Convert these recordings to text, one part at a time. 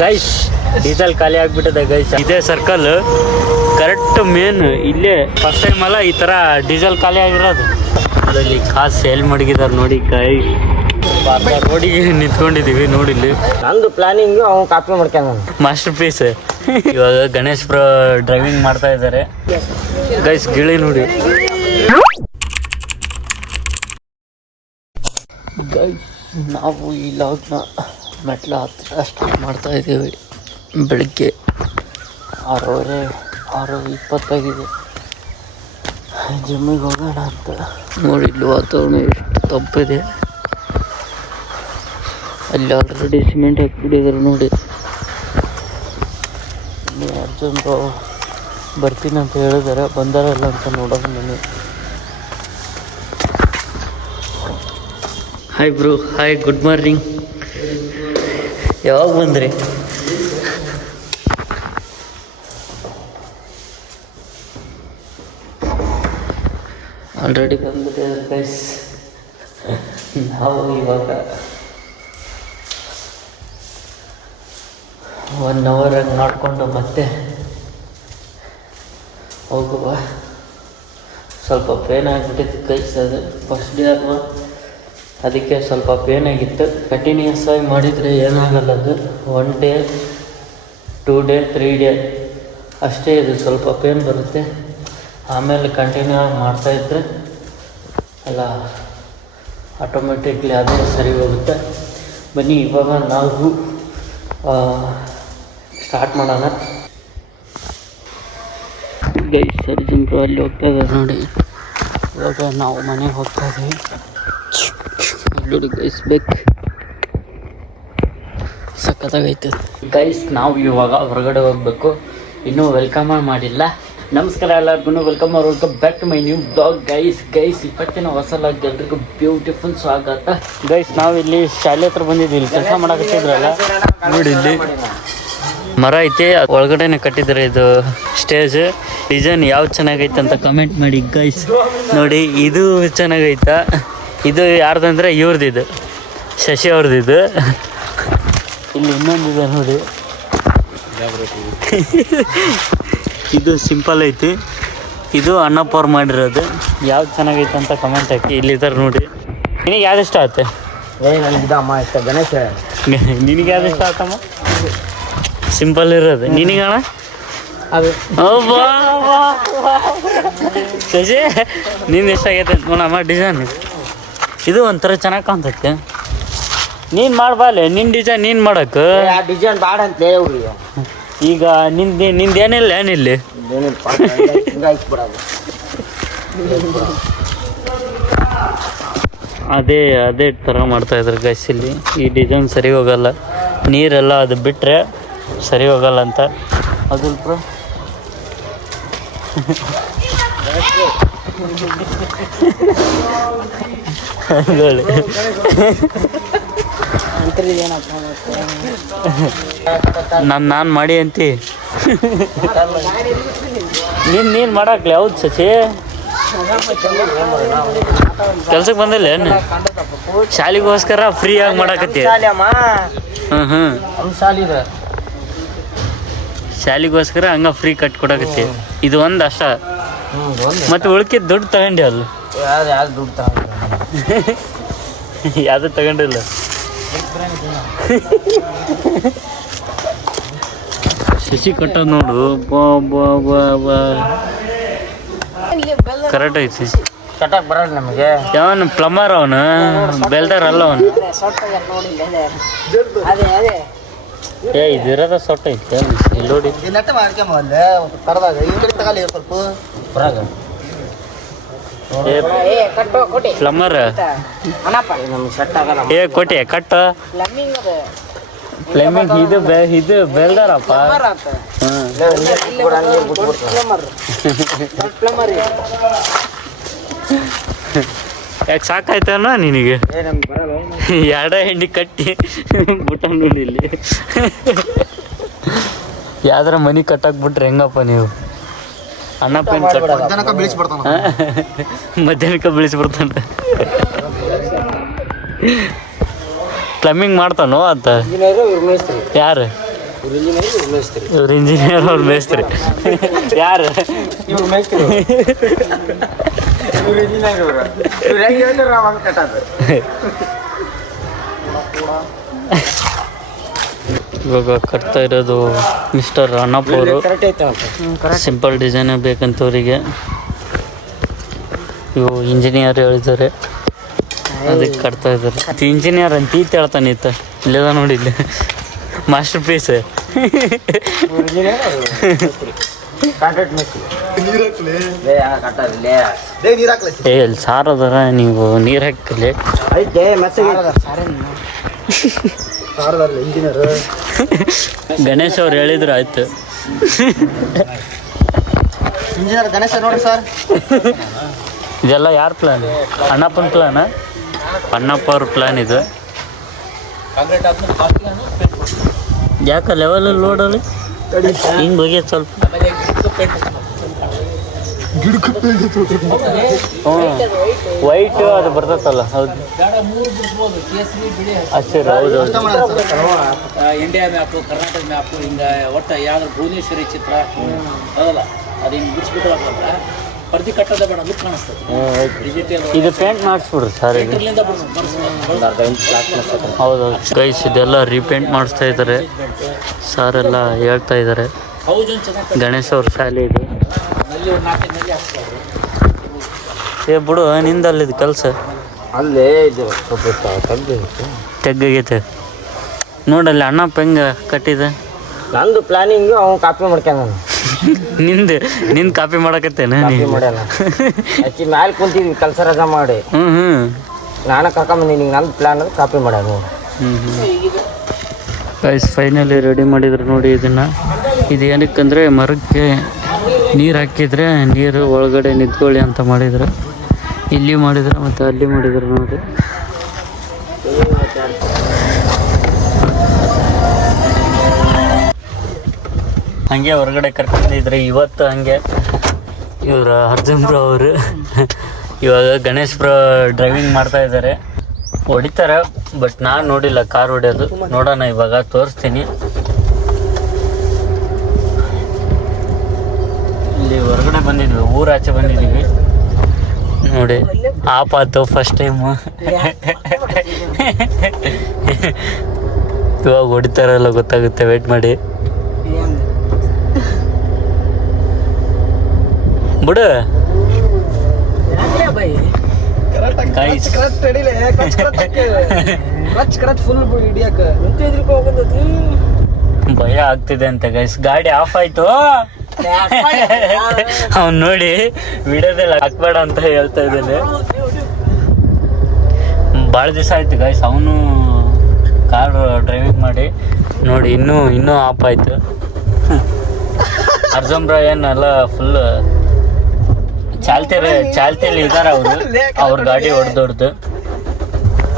Guys diesel ಖಾಲಿ ಆಗ್ಬಿಟ್ಟದೆ guys. ಇದೇ circle correct main ಇಲ್ಲೇ ಫಸ್ಟ್ ಟೈಮ್ ಅಲ್ಲ ಈ ತರ ಡೀಸೆಲ್ ಖಾಲಿ ಆಗಿರೋದು. ಅದರಲ್ಲಿ ಕಾಸು ಸೇಲ್ ಮಡಗಿದಾರೆ ನೋಡಿ ಗೈಸ್. ರೋಡಿಗೆ ನಿಂತ್ಕೊಂಡಿದೀವಿ ನೋಡಿಲ್ಲಿ. ನಂದು ಪ್ಲಾನಿಂಗ್ ಅವ್ನು ಕಾಪಿ ಮಾಡ್ಕೊಂಡ ಮಾಸ್ಟರ್ ಪೀಸ್. ಇವಾಗ ಗಣೇಶ್ ಬ್ರೋ ಡ್ರೈವಿಂಗ್ ಮಾಡ್ತಾ ಇದ್ದಾರೆ ಗೈಸ್. ಗಿಳಿ ನೋಡಿ ಗೈಸ್. ನಾವು ಈ ಲಾಗ್ನ ಮೆಟ್ಲ ಹತ್ತಿರ ಸ್ಟಾರ್ಟ್ ಮಾಡ್ತಾ ಇದ್ದೀವಿ. ಬೆಳಗ್ಗೆ 6:20 ಜಿಮ್ಮಿಗೆ ಹೋಗೋಣ ಅಂತ ನೋಡಿ. ಇಲ್ಲಿ ವಾತಾವರಣ ಎಷ್ಟು ತಪ್ಪಿದೆ. ಅಲ್ಲಿ ಆಲ್ರೆಡಿ ಸಿಮೆಂಟ್ ಹಾಕಿಬಿಟ್ಟಿದ್ದಾರೆ ನೋಡಿ. ಅರ್ಜುನ್ ಬರ್ತೀನಿ ಅಂತ ಹೇಳಿದ್ದಾರೆ, ಬಂದಾರಲ್ಲ ಅಂತ ನೋಡೋಣ ಬನ್ನಿ. Hi bro. Hi, good morning. ಯಾವಾಗ ಬಂದ್ರಿ? ಆಲ್ರೆಡಿ ಬಂದ್ಬಿಟ್ಟಿದ್ದಾರೆ ಗೈಸ್. ನಾವು ಇವಾಗ 1 hour ಮಾಡಿಕೊಂಡು ಮತ್ತೆ ಹೋಗುವ. ಸ್ವಲ್ಪ ಪೇನ್ ಆಗಿಬಿಟ್ಟಿತ್ತು ಗೈಸ್. ಅದು ಫಸ್ಟ್ ಡೇ ಅಲ್ವಾ, ಅದಕ್ಕೆ ಸ್ವಲ್ಪ ಪೇನ್ ಆಗಿತ್ತು. ಕಂಟಿನ್ಯೂಸ್ ಆಗಿ ಮಾಡಿದರೆ ಏನಾಗಲ್ಲ. ಅದು 1 day 2 day 3 day ಅಷ್ಟೇ ಇದು ಸ್ವಲ್ಪ ಪೇನ್ ಬರುತ್ತೆ. ಆಮೇಲೆ ಕಂಟಿನ್ಯೂ ಆಗಿ ಮಾಡ್ತಾಯಿದ್ರೆ ಎಲ್ಲ ಆಟೋಮೆಟಿಕ್ಲಿ ಅದೇ ಸರಿ ಹೋಗುತ್ತೆ. ಬನ್ನಿ ಇವಾಗ ನಾವು ಸ್ಟಾರ್ಟ್ ಮಾಡೋಣ ಗೈಸ್. ಅರ್ಜುನ್ ಬ್ರೋ ಅಲ್ಲಿ ಹೋಗ್ತಾ ಇದ್ದಾರೆ ನೋಡಿ. ಇವಾಗ ನಾವು ಮನೆಗೆ ಹೋಗ್ತಾ ಇದ್ದೀವಿ ನೋಡಿ ಗೈಸ್. ಬೇಕು ಸಖತ್ತಾಗೈತೆ ಗೈಸ್. ನಾವು ಇವಾಗ ಹೊರಗಡೆ ಹೋಗಬೇಕು. ಇನ್ನೂ ವೆಲ್ಕಮ್ ಮಾಡಿಲ್ಲ. ನಮಸ್ಕಾರ ಎಲ್ಲರಿಗೂ, welcome back to my new blog guys. ಇವತ್ತಿನ ಹೊಸ ಲಾಗ್ ಎಲ್ರಿಗೂ ಬ್ಯೂಟಿಫುಲ್ ಸ್ವಾಗತ ಗೈಸ್. ನಾವು ಇಲ್ಲಿ ಶಾಲೆ ಹತ್ರ ಬಂದಿದ್ವಿ. ಇಲ್ಲಿ ಕೆಲಸ ಮಾಡಕತ್ತಿದ್ರಲ್ಲ ನೋಡಿ. ಇಲ್ಲಿ ಮರ ಐತೆ, ಒಳಗಡೆನೆ ಕಟ್ಟಿದ್ದಾರೆ. ಇದು ಸ್ಟೇಜ್ ಡಿಸೈನ್ ಯಾವ್ದು ಚೆನ್ನಾಗೈತೆ ಅಂತ ಕಮೆಂಟ್ ಮಾಡಿ ಗೈಸ್. ನೋಡಿ ಇದು ಚೆನ್ನಾಗೈತಾ? ಇದು ಯಾರ್ದಂದ್ರೆ ಇವ್ರದ್ದು, ಶಶಿ ಅವ್ರದ್ದು. ಇಲ್ಲಿ ಇನ್ನೊಂದಿದೆ ನೋಡಿ. ಇದು ಸಿಂಪಲ್ ಐತಿ. ಇದು ಅಣ್ಣಪ್ಪ ಅವ್ರು ಮಾಡಿರೋದು. ಯಾವ್ದು ಚೆನ್ನಾಗೈತೆ ಅಂತ ಕಮೆಂಟ್ ಹಾಕಿ. ಇಲ್ಲಿದ್ದಾರೆ ನೋಡಿ. ನಿನಗೆ ಯಾವ್ದು ಇಷ್ಟ ಆಗುತ್ತೆ? ಅಮ್ಮ ಇಷ್ಟ ಗಣೇಶ. ನಿನಗೆ ಯಾವ್ದು ಇಷ್ಟ ಆತಮ್ಮ? ಸಿಂಪಲ್ ಇರೋದು. ನಿನಗಣ? ಅದು ಶಶಿ ನಿಂದು ಎಷ್ಟಾಗೈತೆ ನೋಡಮ್ಮ ಡಿಸೈನ್. ಇದು ಒಂಥರ ಚೆನ್ನಾಗಿ ಕಾಣ್ತೈತೆ. ನೀನು ಮಾಡಬಾಲೆ ನಿನ್ನ ಡಿಸೈನ್ ನೀನು ಮಾಡೋಕ್ಕೆ. ಡಿಸೈನ್ ಬಾಡ ಅಂತ ಈಗ ನಿಂದೇನಿಲ್ಲ ಏನಿಲ್ಲಿ. ಅದೇ ಥರ ಮಾಡ್ತಾಯಿದ್ರು ಗೈಸ್. ಇಲ್ಲಿ ಈ ಡಿಸೈನ್ ಸರಿ ಹೋಗಲ್ಲ, ನೀರೆಲ್ಲ ಅದು ಬಿಟ್ಟರೆ ಸರಿ ಹೋಗಲ್ಲ ಅಂತ. ಅದು ಬ್ರೋ ನಾನು ಮಾಡಿ ಅಂತಿ. ನೀನು ಮಾಡಾಕ್ಲಿ. ಹೌದು ಶಶಿ, ಕೆಲ್ಸಕ್ಕೆ ಬಂದಿಲ್ಲ ಏನು? ಶಾಲೆಗೋಸ್ಕರ ಫ್ರೀಯಾಗಿ ಮಾಡಾಕತ್ತಿ. ಶಾಲೆಗೋಸ್ಕರ ಹಂಗ ಫ್ರೀ ಕಟ್ ಕೊಡಕತ್ತಿ. ಇದು ಒಂದು ಅಷ್ಟ. ಮತ್ತೆ ಉಳ್ಕಿದ್ ದುಡ್ಡು ತಗೊಂಡಿ ಅಲ್ಲ? ಯಾವುದು ತಗೊಂಡಿಲ್ಲ. ಶಶಿ ಕಟ್ಟೋದು ನೋಡು. ಕರೆಕ್ಟ್ ಐತಿ. ಕಟ್ಟಕ್ ಬರಲ್ಲ ನಮಗೆ. ಯಾವನು ಪ್ಲಂಬರ್? ಅವನು ಬೆಲ್ಡರ್ ಅಲ್ಲ ಅವನು. ಇದಿರೋದ ಸೊಟ್ಟ ಐತೆ ನೋಡಿ. ಪ್ಲಂಬರ್ ಕೊಟ್ಟೆ ಕಟ್ಟ. ಪ್ಲಂಬಿಂಗ್ ಇದು ಬೆಲ್ಡರಪ್ಪ. ಯಾಕೆ ಸಾಕಾಯ್ತಾನ ನಿನಗೆ? 2 ಹೆಂಡಿ ಕಟ್ಟಿ ಬಿಟ್ಟ ನೋಡಿ. ಇಲ್ಲಿ ಯಾವ್ದಾರ ಮನೆ ಕಟ್ಟಾಕ್ಬಿಟ್ರೆ ಹೆಂಗಪ್ಪ ನೀವು? ಅಣ್ಣಪ್ಪ ಮಧ್ಯಾಹ್ನಕ್ಕೆ ಬೀಳಿಸ್ಬಿಡ್ತಾನೆ. ಪ್ಲಂಬಿಂಗ್ ಮಾಡ್ತಾನೋ ಅಂತ. ಯಾರು? ಇವ್ರು ಇಂಜಿನಿಯರ್ ಅವ್ರು ಮೇಸ್ತ್ರಿ ಯಾರು ಇವ್ರು ಮೇಸ್ತ್ರಿ ಇವ್ರು ಇಂಜಿನಿಯರ್ ಇವ್ರು ಹೆಂಗೆ ಹೇಳ್ತಾರೆ ನಾವು ಹಂಗೆ ಕಟ್ಟೋದು. ಇವಾಗ ಕಟ್ತಾ ಇರೋದು ಮಿಸ್ಟರ್ ಅಣ್ಣಪ್ಪ ಅವರು. ಕರೆಕ್ಟ್ ಐತೆ ಸಿಂಪಲ್ ಡಿಸೈನ್ ಬೇಕಂತವರಿಗೆ ಇವು ಇಂಜಿನಿಯರ್ ಹೇಳಿದ್ದಾರೆ, ಅದಕ್ಕೆ ಕಟ್ತಾ ಇದ್ದಾರೆ. ಇಂಜಿನಿಯರ್ ಅಂತ ಈತ ಹೇಳ್ತಾನೆ ಈತ ಇಲ್ಲದ ನೋಡಿ ಇಲ್ಲಿ ಮಾಸ್ಟರ್ ಪೀಸ್. ಕಾಂಟ್ರಾಕ್ಟ್ ಮೇಸ್ತ್ರಿ ಏ ಅಲ್ಲಿ ಸಾರ್ ಅದಾರ, ನೀವು ನೀರು ಹಾಕಲಿ. ಐತೆ ಮೆತ್ತಗೆ ಗಣೇಶ್ ಅವ್ರು ಹೇಳಿದ್ರು ಆಯ್ತು. ಇಂಜಿನಿಯರ್ ಗಣೇಶ ನೋಡ್ರಿ ಸರ್. ಇದೆಲ್ಲ ಯಾರ ಪ್ಲಾನ್? ಅಣ್ಣಪ್ಪನ ಪ್ಲಾನ? ಅಣ್ಣಪ್ಪ ಅವ್ರ ಪ್ಲಾನ್ ಇದು. ಯಾಕೆ ಲೆವೆಲಲ್ಲಿ ಲೋಡಲ್ಲಿ ಹಿಂಗೆ ಬಗ್ಗೆ ಸ್ವಲ್ಪ ವೈಟ್ ಅದು ಬರ್ತೈತಲ್ಲ. ಹೌದು ಹಸಿರು. ಹೌದು ಇಂಡಿಯಾ ಮ್ಯಾಪು, ಕರ್ನಾಟಕ ಮ್ಯಾಪು, ಹಿಂಗೆ ಒಟ್ಟು ಯಾವ್ದು ಭುವನೇಶ್ವರಿ ಚಿತ್ರ ಅದಲ್ಲ, ಅದು ಹಿಂಗೆ ಬಿಡಿಸ್ಬಿಟ್ಟು ಪ್ರತಿ ಕಟ್ಟದ ಬೇಡ ಲುಕ್ ಕಾಣಿಸ್ತದೆ. ಡಿಜಿಟಲ್ ಇದು ಪೇಂಟ್ ಮಾಡಿಸ್ಬಿಡ್ರಿ ಸರ್. ಇದು ಇಲ್ಲಿಂದ ಹೌದು ಗೈಸ್, ಇದೆಲ್ಲ ರೀಪೇಂಟ್ ಮಾಡಿಸ್ತಾ ಇದ್ದಾರೆ ಸರ್ ಎಲ್ಲ ಹೇಳ್ತಾ ಇದ್ದಾರೆ. ಹೌದು ಚೆನ್ನಾಗಿ ಗಣೇಶ್ ಅವ್ರ ಶಾಲೆ ಇದು. ನಲ್ಲಿ ಒಂದು 4 ನಲ್ಲಿ ಹಾಕ್ತಾರೆ. ಏ ಬಿಡು ನಿಂದಲ್ಲಿದ್ದು ಕೆಲಸ ಅಲ್ಲೇ ಇದು ಸ್ವಲ್ಪ ಕಬ್ಬು ತೆಗ್ಗೈತೆ ನೋಡಲ್ಲಿ ಅಣ್ಣಪ್ಪ ಹೆಂಗೆ ಕಟ್ಟಿದೆ. ನಂದು ಪ್ಲಾನಿಂಗು ಅವ್ನು ಕಾಪಿ ಮಾಡ್ಕ್ಯಾನ ನಾನು ನಿಂದು ಕಾಪಿ ಮಾಡಕತ್ತೇನೆ ಕಾಪಿ ಮಾಡ್ಯಾನ. ಅಕ್ಕಿ ಮ್ಯಾಲೆ ಕುಂತಿದ್ವಿ ಕೆಲಸ ರಜಾ ಮಾಡಿ, ಹ್ಞೂ ನಾನು ಕರ್ಕೊಂಬಂದಿನಿ. ನಂದು ಪ್ಲಾನ್ ಅದು ಕಾಪಿ ಮಾಡ್ಯಾನ. ಗೈಸ್ ಫೈನಲಿ ರೆಡಿ ಮಾಡಿದ್ರು ನೋಡಿ ಇದನ್ನು. ಇದು ಏನಕ್ಕಂದರೆ ಮರಕ್ಕೆ ನೀರು ಹಾಕಿದರೆ ನೀರು ಒಳಗಡೆ ನಿಂತ್ಕೊಳ್ಳಿ ಅಂತ ಮಾಡಿದ್ರು. ಇಲ್ಲಿ ಮಾಡಿದ್ರು ಮತ್ತು ಅಲ್ಲಿ ಮಾಡಿದ್ರು ನೋಡಿ. ಹಾಗೆ ಹೊರಗಡೆ ಕರ್ಕೊಂಡಿದ್ರೆ ಇವತ್ತು ಹಂಗೆ ಇವರು ಅರ್ಜುನ್ ಬ್ರೋ ಅವರು ಇವಾಗ ಗಣೇಶ್ ಬ್ರೋ ಡ್ರೈವಿಂಗ್ ಮಾಡ್ತಾ ಇದ್ದಾರೆ. ಹೊಡಿತಾರೆ ಬಟ್ ನಾನು ನೋಡಿಲ್ಲ ಕಾರ್ ಹೊಡೆಯೋದು. ನೋಡೋಣ ಇವಾಗ ತೋರಿಸ್ತೀನಿ. ಇಲ್ಲಿ ಹೊರಗಡೆ ಬಂದಿದ್ವಿ, ಊರಾಚೆ ಬಂದಿದ್ದೀವಿ ನೋಡಿ. ಆಪಾತು ಫಸ್ಟ್ ಟೈಮು. ಇವಾಗ ಹೊಡಿತಾರಲ್ಲ ಗೊತ್ತಾಗುತ್ತೆ, ವೇಟ್ ಮಾಡಿ ಬಿಡು. ಭಯ ಆಗ್ತಿದೆ ಅಂತ ಗೈಸ್. ಗಾಡಿ ಆಫ್ ಆಯ್ತು. ಅವ್ನು ನೋಡಿ ವಿಡಿಯೋದಲ್ಲಿ ಹಾಕ್ಬೇಡ ಅಂತ ಹೇಳ್ತಾ ಇದ್ದಾನೆ. ಭಾಳ ದಿವಸ ಆಯ್ತು ಗೈಸ್ ಅವನು ಕಾರ್ ಡ್ರೈವಿಂಗ್ ಮಾಡಿ ನೋಡಿ. ಇನ್ನೂ ಆಫ್ ಆಯ್ತು. ಅರ್ಜುನ್ ಬ್ರೋ ಏನೆಲ್ಲ ಫುಲ್ ಚಾಲ್ತಿಯಲ್ಲಿ ಇದ್ದಾರೆ ಅವರು. ಅವ್ರ ಗಾಡಿ ಹೊಡೆದೊಡ್ದು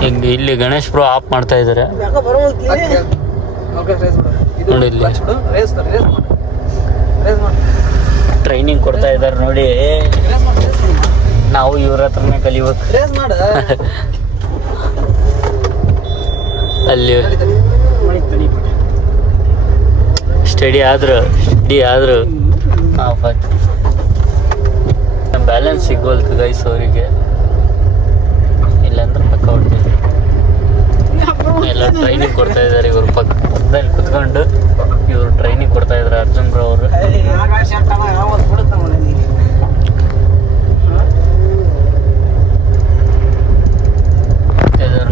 ಹಿಂಗೆ ಇಲ್ಲಿ ಗಣೇಶ್ ಬ್ರೋ ಆಫ್ ಮಾಡ್ತಾ ಇದ್ದಾರೆ ನೋಡಿ. ಇಲ್ಲಿ ಟ್ರೈನಿಂಗ್ ಕೊಡ್ತಾ ಇದ್ದಾರೆ ನೋಡಿ. ನಾವು ಇವ್ರ ಹತ್ರನೇ ಕಲಿಬೇಕು. ಅಲ್ಲಿ ಸ್ಟಡಿ ಆದ್ರು ಆಫ್ ಆಯ್ತು. ಬ್ಯಾಲೆನ್ಸ್ ಸಿಗೋಲ್ತು ಗೈಸ್ ಅವರಿಗೆ. ಇಲ್ಲಾಂದ್ರೆ ಪಕ್ಕ ಹೊಡ್ತಿದ್ರು. ಎಲ್ಲ ಟ್ರೈನಿಂಗ್ ಕೊಡ್ತಾ ಇದ್ದಾರೆ ಇವ್ರ ಪಕ್ಕದಲ್ಲಿ ಕುತ್ಕೊಂಡು. ಇವರು ಟ್ರೈನಿಂಗ್ ಕೊಡ್ತಾ ಇದ್ದಾರೆ ಅರ್ಜುನ್ ಬ್ರೋ ಅವರು.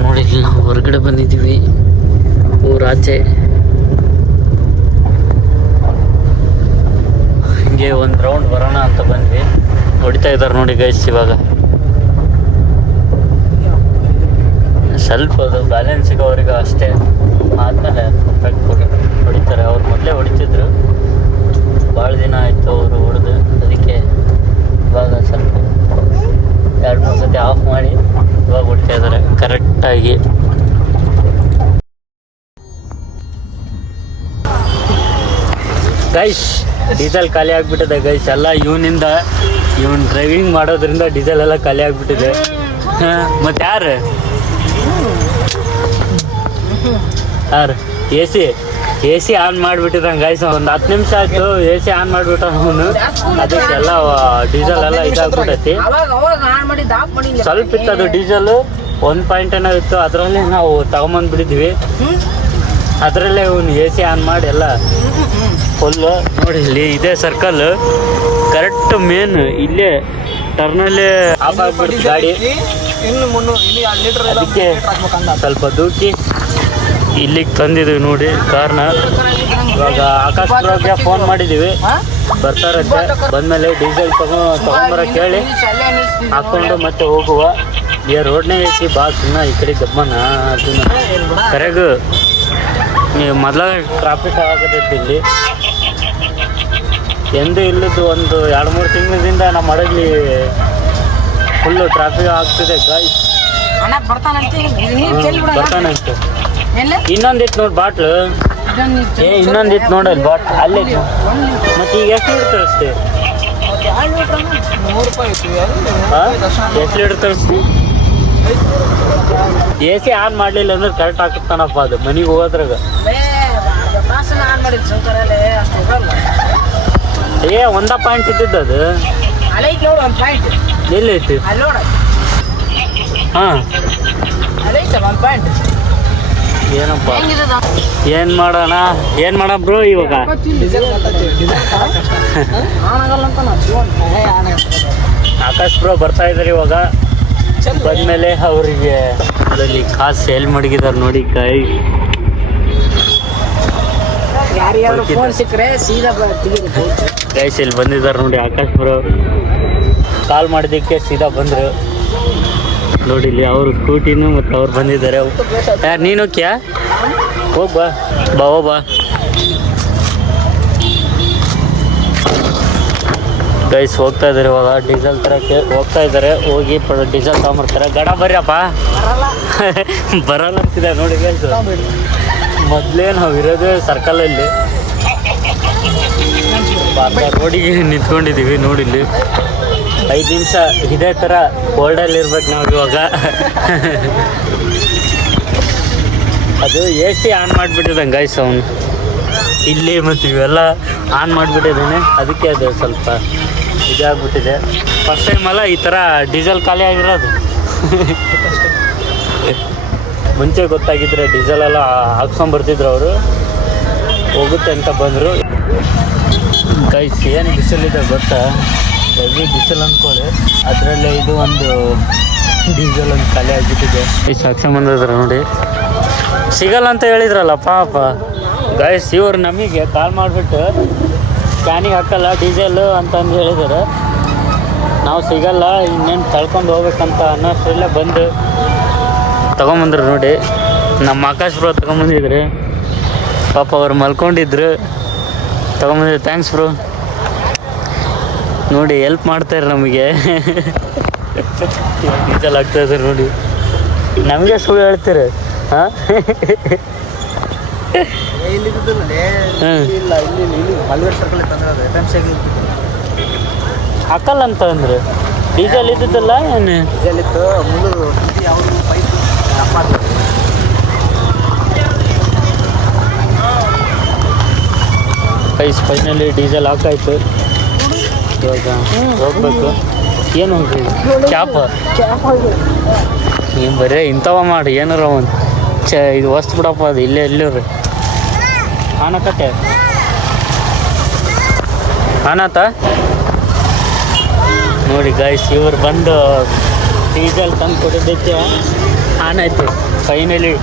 ನೋಡಿ ಇಲ್ಲಿ ನಾವು ಹೊರಗಡೆ ಬಂದಿದ್ದೀವಿ ಊರಾಚೆ. ಹಿಂಗೆ ಒಂದು ರೌಂಡ್ ಬರೋಣ ಅಂತ ಬಂದ್ವಿ. ಹೊಡಿತಾ ಇದ್ದಾರೆ ನೋಡಿ ಗೈಸ್. ಇವಾಗ ಸ್ವಲ್ಪ ಅದು ಬ್ಯಾಲೆನ್ಸಿಗೆ ಅವ್ರಿಗೆ ಅಷ್ಟೇ, ಆದಮೇಲೆ ಪರ್ಫೆಕ್ಟ್ ಹೊಡಿತಾರೆ. ಅವ್ರು ಮೊದಲೇ ಹೊಡಿತಿದ್ರು, ಭಾಳ ದಿನ ಆಯಿತು ಅವರು ಹೊಡೆದು. ಅದಕ್ಕೆ ಇವಾಗ ಸ್ವಲ್ಪ 2-3 ಸತಿ ಆಫ್ ಮಾಡಿ ಇವಾಗ ಹೊಡಿತಾ ಇದ್ದಾರೆ ಕರೆಕ್ಟಾಗಿ. ಗೈಸ್ ಡೀಸೆಲ್ ಖಾಲಿ ಆಗಿಬಿಟ್ಟಿದೆ ಗೈಸ್. ಎಲ್ಲ ಇವನ್ ಡ್ರೈವಿಂಗ್ ಮಾಡೋದ್ರಿಂದ ಡೀಸೆಲ್ ಎಲ್ಲ ಖಾಲಿ ಆಗಿಬಿಟ್ಟಿದೆ. ಮತ್ತು ಯಾರು AC ಎ ಸಿ ಆನ್ ಮಾಡಿಬಿಟ್ಟಿದ್ದಾನೆ ಗೈಸ್. ಒಂದು 10 ನಿಮಿಷ ಆಯ್ತು ಎ ಸಿ ಆನ್ ಮಾಡಿಬಿಟ್ಟ ಅವನು. ಅದಕ್ಕೆಲ್ಲ ಡೀಸೆಲ್ ಎಲ್ಲ ಇದಾಗ್ಬಿಟ್ಟೈತಿ. ಸ್ವಲ್ಪ ಇತ್ತು ಅದು ಡೀಸೆಲ್ 1 ಪಾಯಿಂಟ್ ಏನೋ ಇತ್ತು. ಅದರಲ್ಲೇ ನಾವು ತಗೊಂಬಂದ್ಬಿಟ್ಟಿದ್ವಿ. ಅದರಲ್ಲೇ ಇವನು ಎ ಸಿ ಆನ್ ಮಾಡಿ ಎಲ್ಲ ಫುಲ್ಲು ನೋಡಿ. ಇಲ್ಲಿ ಇದೇ ಸರ್ಕಲ್ ಕರೆಕ್ಟ್ ಮೇನ್ ಇಲ್ಲೇ ಟರ್ನಲ್ಲಿ ಆಫ್ ಆಗ್ಬಿಡ್ತು ಗಾಡಿ. ಅದಕ್ಕೆ ಸ್ವಲ್ಪ ದೂಕಿ ಇಲ್ಲಿಗೆ ತಂದಿದ್ದೀವಿ ನೋಡಿ ಕಾರ್ನ. ಇವಾಗ ಆಕಾಶ್ ಬ್ರೋಗೆ ಫೋನ್ ಮಾಡಿದ್ದೀವಿ, ಬರ್ತಾರಂತೆ. ಬಂದಮೇಲೆ ಡೀಸೆಲ್ ತಗೊಂಬರಕ್ಕೆ ಹೇಳಿ ಹಾಕ್ಕೊಂಡು ಮತ್ತೆ ಹೋಗುವ. ಈ ರೋಡ್ನೇ ಐತಿ ಬಾ ಸುಮ್ಮನೆ ಈ ಕಡೆ ಗಮ್ಮನ. ಅದನ್ನ ಕರೆಗೂ ನೀವು ಮೊದಲ ಟ್ರಾಫಿಕ್ ಆಗತೈತಿ ಇಲ್ಲಿ. ಎಂದು ಇಲ್ಲದ್ದು ಒಂದು 2-3 ತಿಂಗಳಿಂದ ನಮ್ಮ ಹಡಗಲಿ ಫುಲ್ಲು ಟ್ರಾಫಿಕ್ ಆಗ್ತಿದೆ ಗಾಯ್ಸ್. ಬರ್ತಾನಂತೆ. ಇನ್ನೊಂದಿತ್ತು ನೋಡಿ ಬಾಟ್ಲು. ಇನ್ನೊಂದಿತ್ತು ನೋಡಲ್ಲಿ ಬಾಟ್ಲು ಅಲ್ಲೇ. ಮತ್ತೆ ಈಗ ಎಷ್ಟು ಲೀಟ್ರ್ ತರಿಸ್ತಿ? ಎಷ್ಟು ಲೀಟ್ರ್ ತರಿಸ್ತಿ? ಎ ಸಿ ಆನ್ ಮಾಡಲಿಲ್ಲ ಅಂದ್ರೆ ಕರೆಕ್ಟ್ ಹಾಕುತ್ತಾನಪ್ಪ ಅದು ಮನೆಗೆ ಹೋಗೋದ್ರಾಗ. ಒಂದ ಪಾಯಿಂಟ್ ಇದ್ದಿದ್ದು ಅದು ಎಲ್ಲೈತಿ? ಹಾಂ ಏನಪ್ಪ ಏನು ಮಾಡೋಣ ಬ್ರೋ ಇವಾಗ? ಆಕಾಶ್ ಬ್ರೋ ಬರ್ತಾ ಇದ್ದಾರೆ ಇವಾಗ. ಬಂದಮೇಲೆ ಅವರಿಗೆ ಅದರಲ್ಲಿ ಕಾಸು ಸೇಲ್ ಮಡಗಿದ್ದಾರೆ ನೋಡಿ ಕೈ. ಗೈಸ್ ಇಲ್ಲಿ ಬಂದಿದ್ದಾರೆ ನೋಡಿ ಆಕಾಶ್ ಬ್ರೋ. ಕಾಲ್ ಮಾಡಿದ್ದಕ್ಕೆ ಸೀದಾ ಬಂದರು ನೋಡಿ. ಇಲ್ಲಿ ಅವರು ಸ್ಕೂಟಿನೂ ಮತ್ತು ಅವ್ರು ಬಂದಿದ್ದಾರೆ. ಯಾರು ನೀನು ಕ್ಯಾ ಹೋಗ್ ಬಾ ಬಾ. ಗೈಸ್ ಹೋಗ್ತಾ ಇದ್ದಾರೆ ಇವಾಗ ಡೀಸೆಲ್ ತರಕ್ಕೆ ಹೋಗ್ತಾ ಇದ್ದಾರೆ. ಹೋಗಿ ಡೀಸೆಲ್ ತಗೊಂಬರ್ತಾರೆ. ಗಡ ಬರ್ರಪ್ಪ ಬರಲ್ಲ ಅಂತಿದೆ ನೋಡಿ ಗೈಸ್. ಮೊದಲೇ ನಾವು ಇರೋದೇ ಸರ್ಕಲಲ್ಲಿ ರೋಡಿಗೆ ನಿಂತ್ಕೊಂಡಿದ್ದೀವಿ ನೋಡಿ. ಇಲ್ಲಿ 5 ನಿಮಿಷ ಇದೇ ಥರ ಹೋಲ್ಡಲ್ಲಿ ಇರ್ಬೇಕು ನಾವು ಇವಾಗ. ಅದು ಎ ಸಿ ಆನ್ ಮಾಡಿಬಿಟ್ಟಿದ್ದಾನೆ ಗೈಸ್ ಅವನು ಇಲ್ಲಿ. ಮತ್ತು ಇವೆಲ್ಲ ಆನ್ ಮಾಡಿಬಿಟ್ಟಿದ್ದಾನೆ. ಅದಕ್ಕೆ ಅದು ಸ್ವಲ್ಪ ಇದಾಗ್ಬಿಟ್ಟಿದೆ. ಫಸ್ಟ್ ಟೈಮ್ ಅಲ್ಲ ಈ ಥರ ಡೀಸೆಲ್ ಖಾಲಿ ಆಗಿರೋದು. ಮುಂಚೆ ಗೊತ್ತಾಗಿದ್ರೆ ಡೀಸೆಲ್ ಎಲ್ಲ ಹಾಕ್ಸ್ಕೊಂಬರ್ತಿದ್ರು ಅವರು. ಹೋಗುತ್ತೆ ಅಂತ ಬಂದರು ಗೈಸ್. ಏನು ಬಿಸಿಲಿದೆ ಗೊತ್ತಾ? ಹೆವಿ ಬಿಸಿಲು ಅಂದ್ಕೊಳ್ಳಿ. ಅದರಲ್ಲೇ ಇದು ಒಂದು ಡೀಸೆಲ್ ಒಂದು ಖಾಲಿ ಆಗಿಬಿಟ್ಟಿದೆ. ಇಷ್ಟು ಹಾಕ್ಸ್ಕೊಂಬಂದಿದ್ರು ನೋಡಿ. ಸಿಗಲ್ಲ ಅಂತ ಹೇಳಿದ್ರಲ್ಲ ಪಾಪ ಗೈಸ್. ಇವರು ನಮಗೆ ಕಾಲ್ ಮಾಡಿಬಿಟ್ಟು ಕ್ಯಾನಿಗೆ ಹಾಕಲ್ಲ ಡೀಸೆಲು ಅಂತಂದು ಹೇಳಿದ್ದಾರೆ. ನಾವು ಸಿಗಲ್ಲ ಇನ್ನೇನು ತಳ್ಕೊಂಡು ಹೋಗ್ಬೇಕಂತ ಅನ್ನೋಷ್ಟರಲ್ಲೇ ಬಂದು ತೊಗೊಂಬಂದ್ರು ನೋಡಿ. ನಮ್ಮ ಆಕಾಶ್ ಬ್ರೋ ತೊಗೊಂಬಂದಿದ್ರು ಪಾಪ. ಅವ್ರು ಮಲ್ಕೊಂಡಿದ್ರು ತೊಗೊಂಬಂದಿದ್ರು. ಥ್ಯಾಂಕ್ಸ್ ಬ್ರೋ ನೋಡಿ, ಹೆಲ್ಪ್ ಮಾಡ್ತಾರೆ ನಮಗೆ. ಡೀಸೆಲ್ ಆಗ್ತಾ ಇದ್ದಾರೆ ನೋಡಿ. ನಮಗೆ ಸುಳ್ಳು ಹೇಳ್ತಾರೆ. ಹಾಂ ಹಾಕಲ್ಲ ಅಂತ ಅಂದ್ರೆ ಡೀಸೆಲ್ ಇದ್ದಿದ್ದಲ್ಲ ಏನು? ಗೈಸ್ ಫೈನಲಿ ಡೀಸೆಲ್ ಹಾಕಾಯ್ತು. ಇವಾಗ ಹೋಗ್ಬೇಕು. ಏನು ಹೋಗಿ ಕ್ಯಾಪ ನೀವು ಬರೀ ಇಂಥವ ಮಾಡಿ ಏನಾರ ಒಂದು ಇದು ವಸ್ತು ಬಿಡಪ್ಪ. ಅದು ಇಲ್ಲೇ ಎಲ್ಲರಿ ಆನಕತ್ತೆ ಆನತ ನೋಡಿ ಗೈಸ್. ಇವ್ರು ಬಂದು ಡೀಸೆಲ್ ತಂದು ಕೊಟ್ಟಿದ್ದಕ್ಕೆ ಆನ್ ಆಯಿತು ಫೈನಲಿ.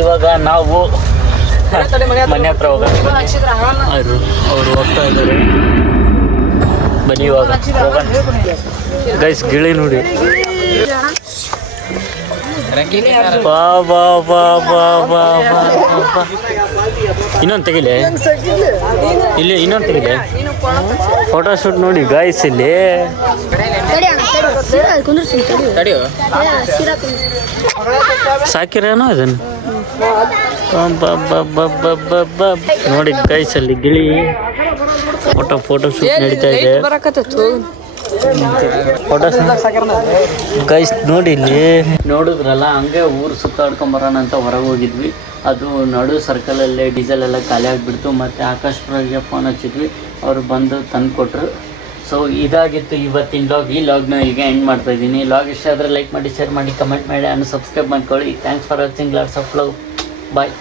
ಇವಾಗ ನಾವು ಮನೆ ಹತ್ರ ಅವರು ಹೋಗ್ತಾ ಇದ್ದಾರೆ. ಬನ್ನಿ ಇವಾಗ ಗೈಸ್. ಗಿಳಿ ನೋಡಿ. ಬಾ ಬಾ ಬಾ ಬಾ ಬಾ ಬಾ. ಇನ್ನೊಂದು ತೆಗಿಲೆ ಇಲ್ಲಿ, ಇನ್ನೊಂದು ತೆಗಿಲೆ ಫೋಟೋ ಶೂಟ್ ನೋಡಿ ಗೈಸ್. ಇಲ್ಲಿ ಸಾಕಿರೇನೋ ಅದನ್ನು ನೋಡಿ ಗೈಸ್. ಅಲ್ಲಿ ಗಿಳಿ ಫೋಟೋ ಶೂಟ್ ನಡೀತಾ ಇದೆ. ಗೈಸ್ ನೋಡಿ ಇಲ್ಲಿ ನೋಡಿದ್ರಲ್ಲ, ಹಂಗೆ ಊರು ಸುತ್ತಾಡ್ಕೊಂಬರೋಣ ಅಂತ ಹೊರಗೆ ಹೋಗಿದ್ವಿ. ಅದು ನಡು ಸರ್ಕಲಲ್ಲೇ ಡೀಸೆಲ್ ಎಲ್ಲ ಖಾಲಿ ಆಗಿಬಿಡ್ತು. ಮತ್ತು ಆಕಾಶ್ ಪ್ರಗೆ ಫೋನ್ ಹಚ್ಚಿದ್ವಿ, ಅವರು ಬಂದು ತಂದು ಕೊಟ್ಟರು. ಸೊ ಇದಾಗಿತ್ತು ಇವತ್ತಿನ ಲಾಗ್. ಈ ಲಾಗ್ನ ಈಗ ಎಂಡ್ ಮಾಡ್ತಾ ಇದ್ದೀನಿ. ಲಾಗ್ ಇಷ್ಟ ಆದರೆ ಲೈಕ್ ಮಾಡಿ, ಶೇರ್ ಮಾಡಿ, ಕಮೆಂಟ್ ಮಾಡಿ, ಸಬ್ಸ್ಕ್ರೈಬ್ ಮಾಡ್ಕೊಳ್ಳಿ. Thanks for watching. Lots of love. Bye.